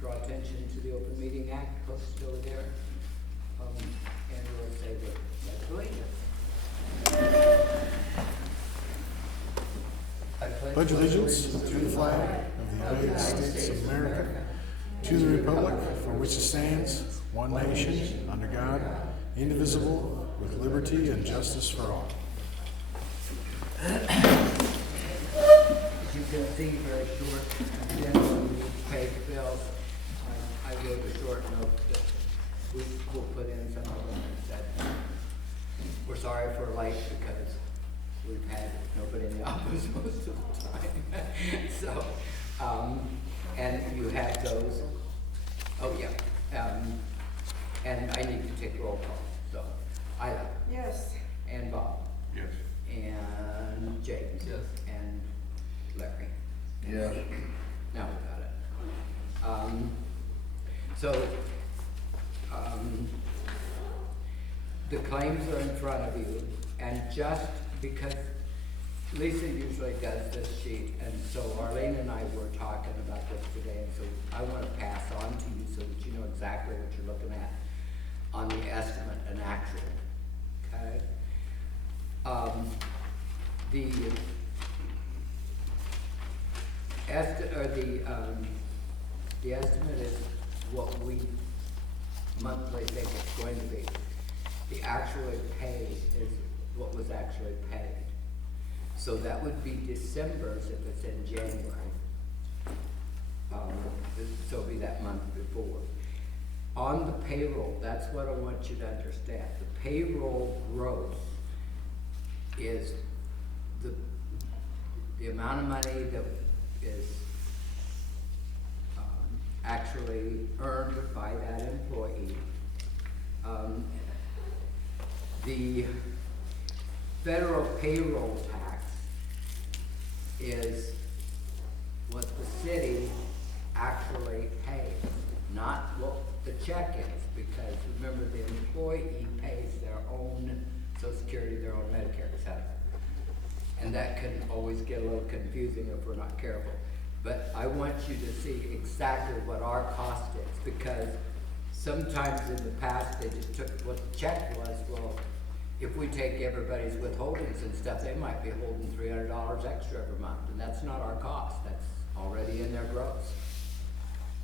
Draw attention to the Open Meeting Act posted over there. And we'll say the pledge allegiance. Pledge allegiance to the flag of the United States of America, to the republic for which it stands, one nation, under God, indivisible, with liberty and justice for all. As you can see, very short, generally we pay bills. I wrote a short note that we'll put in some of them and said, we're sorry for late because we've had nobody in the office most of the time. So, and you have those. Oh, yeah. And I need to take roll call. So, Ida. Yes. And Bob. Yes. And James. Yes. And Larry. Yeah. Now we got it. The claims are in front of you, and just because Lisa usually does this sheet, and so Arlene and I were talking about this today, and so I want to pass on to you so that you know exactly what you're looking at on the estimate and actual, okay? The estimate is what we monthly think it's going to be. The actually paid is what was actually paid. So that would be December's if it's in January. So it'll be that month before. On the payroll, that's what I want you to understand. The payroll growth is the amount of money that is actually earned by that employee. The federal payroll tax is what the city actually pays, not what the check is, because remember the employee pays their own Social Security, their own Medicare, etc. And that can always get a little confusing if we're not careful. But I want you to see exactly what our cost is, because sometimes in the past they just took what the check was. Well, if we take everybody's withholdings and stuff, they might be holding $300 extra every month, and that's not our cost. That's already in their gross.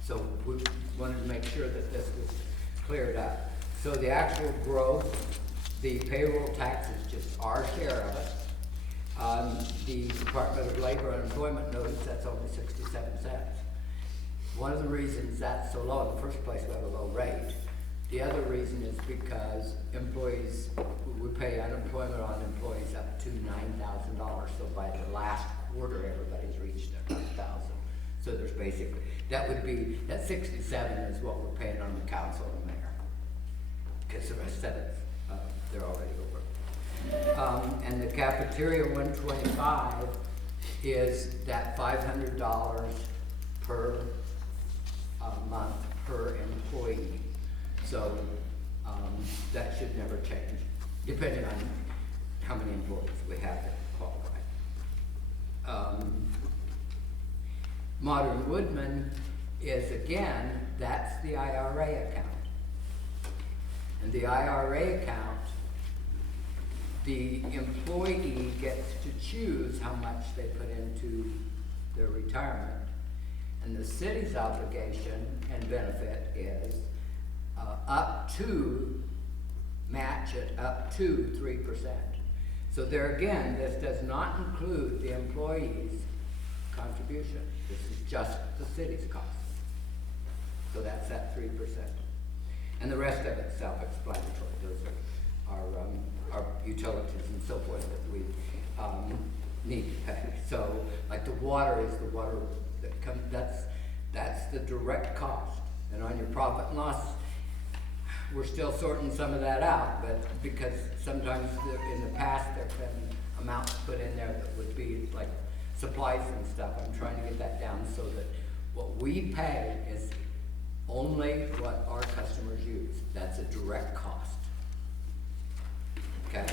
So we wanted to make sure that this was cleared up. So the actual growth, the payroll tax is just our share of it. The Department of Labor and Employment notice, that's only 67 cents. One of the reasons that's so low, in the first place, we have a low rate. The other reason is because employees, we pay unemployment on employees up to $9,000. So by the last quarter, everybody's reached their 9,000. So there's basically, that would be, that 67 is what we're paying on the council and mayor. Because the rest of it, they're already over. And the cafeteria 125 is that $500 per month per employee. So that should never change, depending on how many employees we have that qualify. Modern Woodman is, again, that's the IRA account. And the IRA account, the employee gets to choose how much they put into their retirement. And the city's obligation and benefit is up to, match it up to 3%. So there again, this does not include the employee's contribution. This is just the city's cost. So that's at 3%. And the rest of it's self-explanatory. Those are our utilities and so forth that we need to pay. So like the water is the water that comes, that's the direct cost. And on your profit and loss, we're still sorting some of that out, but because sometimes in the past there've been amounts put in there that would be like supplies and stuff. I'm trying to get that down so that what we pay is only what our customers use. That's a direct cost. Okay?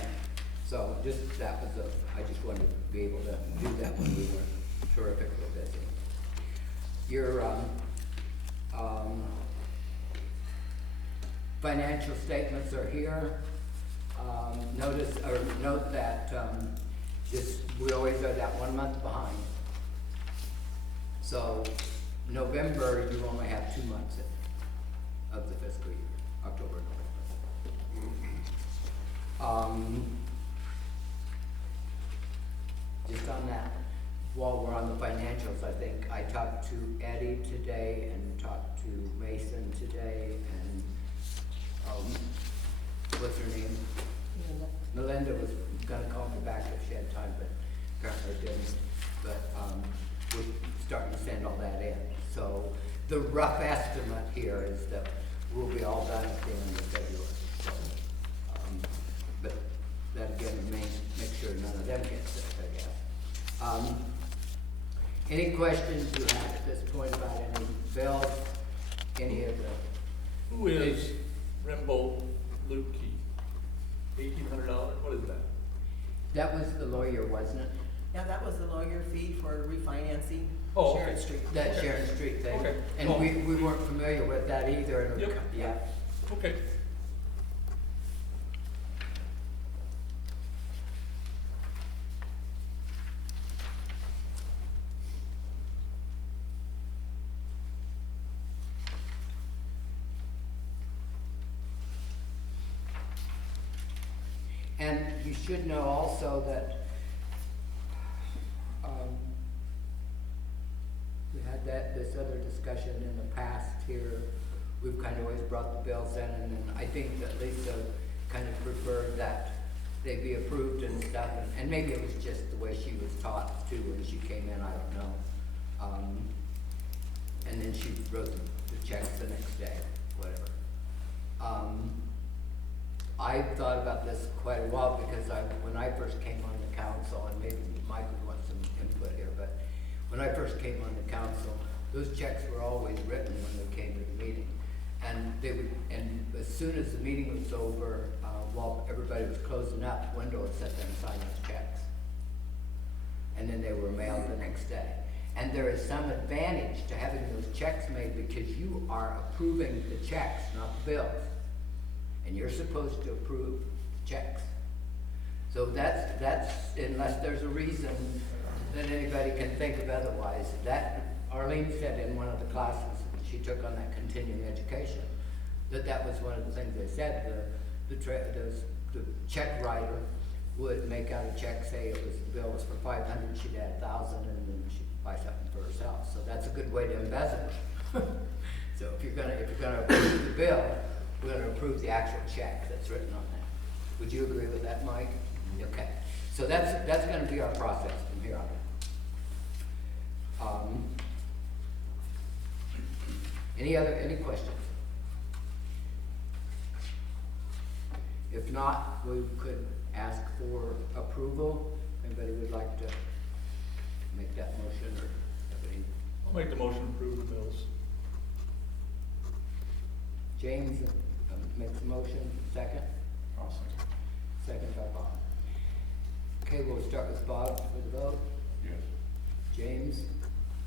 So just, that was I just wanted to be able to do that when we were terrifically busy. Your financial statements are here. Note that we always are that 1 month behind. So November, you only have 2 months of the fiscal year, October and November. Just on that, while we're on the financials, I think I talked to Eddie today and talked to Mason today and what's her name? Melinda was gonna call me back if she had time, but apparently didn't. But we're starting to send all that in. So the rough estimate here is that we'll be all done at the end of February. So, but that again, make sure none of them get sick, I guess. Any questions you have at this point about any bills, any of the? Who is Rimbo Lukey? $1,800, what is that? That was the lawyer, wasn't it? Yeah, that was the lawyer fee for refinancing Oh, Sharon okay. Street. That Okay. Sharon Street thing. Okay. And Oh. we weren't familiar with that either. And Yep. Yeah. Okay. And you should know also that we had this other discussion in the past here. We've kind of always brought the bills in, and then I think that Lisa kind of preferred that they be approved and stuff, and maybe it was just the way she was taught too when she came in, I don't know. And then she wrote the checks the next day, whatever. I thought about this quite a while because when I first came on the council, and maybe Mike would want some input here, but when I first came on the council, those checks were always written when they came to the meeting. And and as soon as the meeting was over, while everybody was closing up, Wendell would sit there and sign those checks. And then they were mailed the next day. And there is some advantage to having those checks made because you are approving the checks, not the bills. And you're supposed to approve the checks. So that's unless there's a reason that anybody can think of otherwise. That Arlene said in one of the classes she took on that continuing education, that was one of the things they said. The check writer would make out a check, say the bill was for 500, she'd add 1,000, and then she'd buy something for herself. So that's a good way to embezzle. So if you're gonna approve the bill, we're gonna approve the actual check that's written on that. Would you agree with that, Mike? Okay. So that's gonna be our process from here on out. Any questions? If not, we could ask for approval. Anybody would like to make that motion or have any? I'll make the motion to approve the bills. James makes a motion, second? I'll second. Second by Bob. Okay, we'll start with Bob for the vote. Yes. James,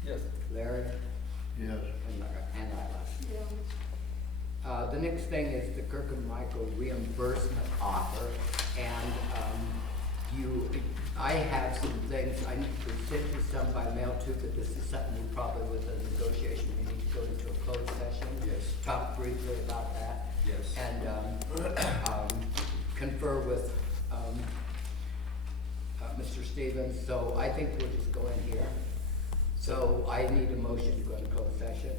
Yes. Larry, Yes. and Lila. The next thing is the Kirk and Michael reimbursement offer, and I have some things, I need to send you some by mail too, but this is something you probably with the negotiation, we need to go into a closed session. Yes. Talk briefly about that. Yes. And confer with Mr. Stevens, so I think we'll just go in here. So I need a motion to go into closed session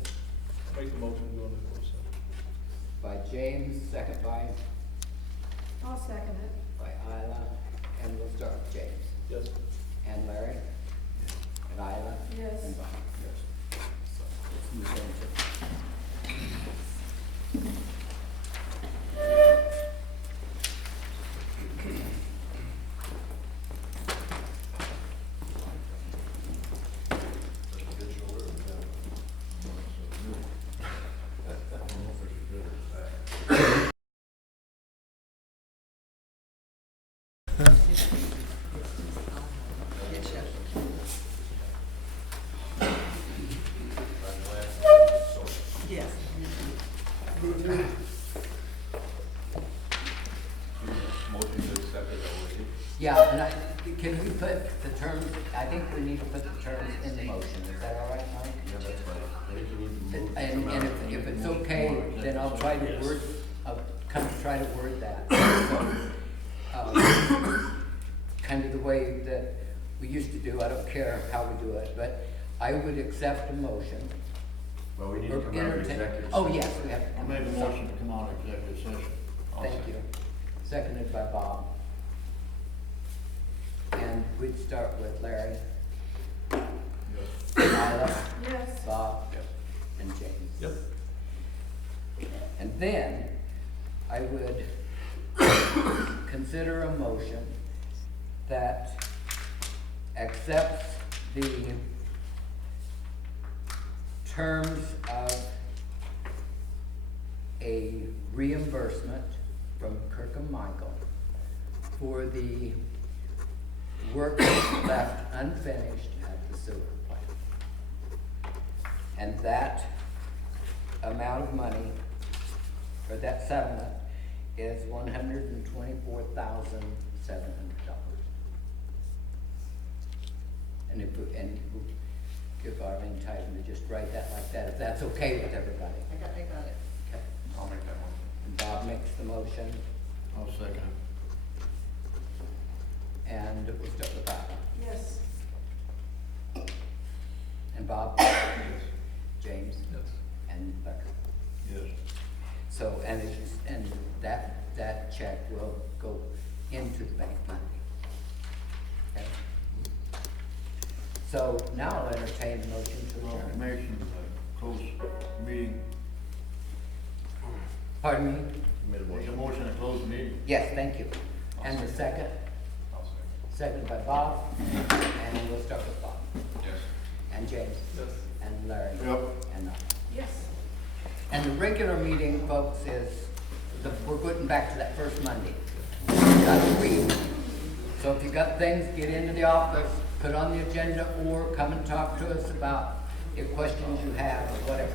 I'll make the motion to go into closed session. by James, second by I'll second it. Isla, and we'll start with James. Yes. And Larry? And Isla? Yes. And Bob? Yes. So let's move into. I think we need to put the terms in the motion, is that all right, Mike? Yeah, that's right. And if it's okay, then I'll try to word, try to word that. So, kind of the way that we used to do, I don't care how we do it, but I would accept a motion. Well, we need to or come out of entertain- executive Oh, session. yes, we have. I made a motion to come out of executive session. Thank you. Seconded by Bob. And we'd start with Larry, Isla, Yes. Bob, Yep. and James. Yep. And then I would consider a motion that accepts the terms of a reimbursement from Kirkham Michael for the work that's left unfinished at the sewer plant. And that amount of money, or that settlement, is $124,700. And we'll give Arlene time to just write that like that, if that's okay with everybody. I got it. Okay. I'll make that one. And Bob makes the motion, I'll second it. and we'll start with Bob. Yes. And Bob? James? Yes. And Becker? Yes. So, and that check will go into the bank Monday. Okay? So now I'll entertain the motion to adjourn. Proclamation, close meeting. Pardon me? You made a Make a motion. motion to close the meeting. Yes, thank you. And the second? I'll second. Second by Bob, and we'll start with Bob. Yes. And James? Yes. And Larry? Yep. And I. Yes. And the regular meeting, folks, is, we're getting back to that first Monday. Got a week. So if you got things, get into the office, put on the agenda, or come and talk to us about if questions you have or whatever.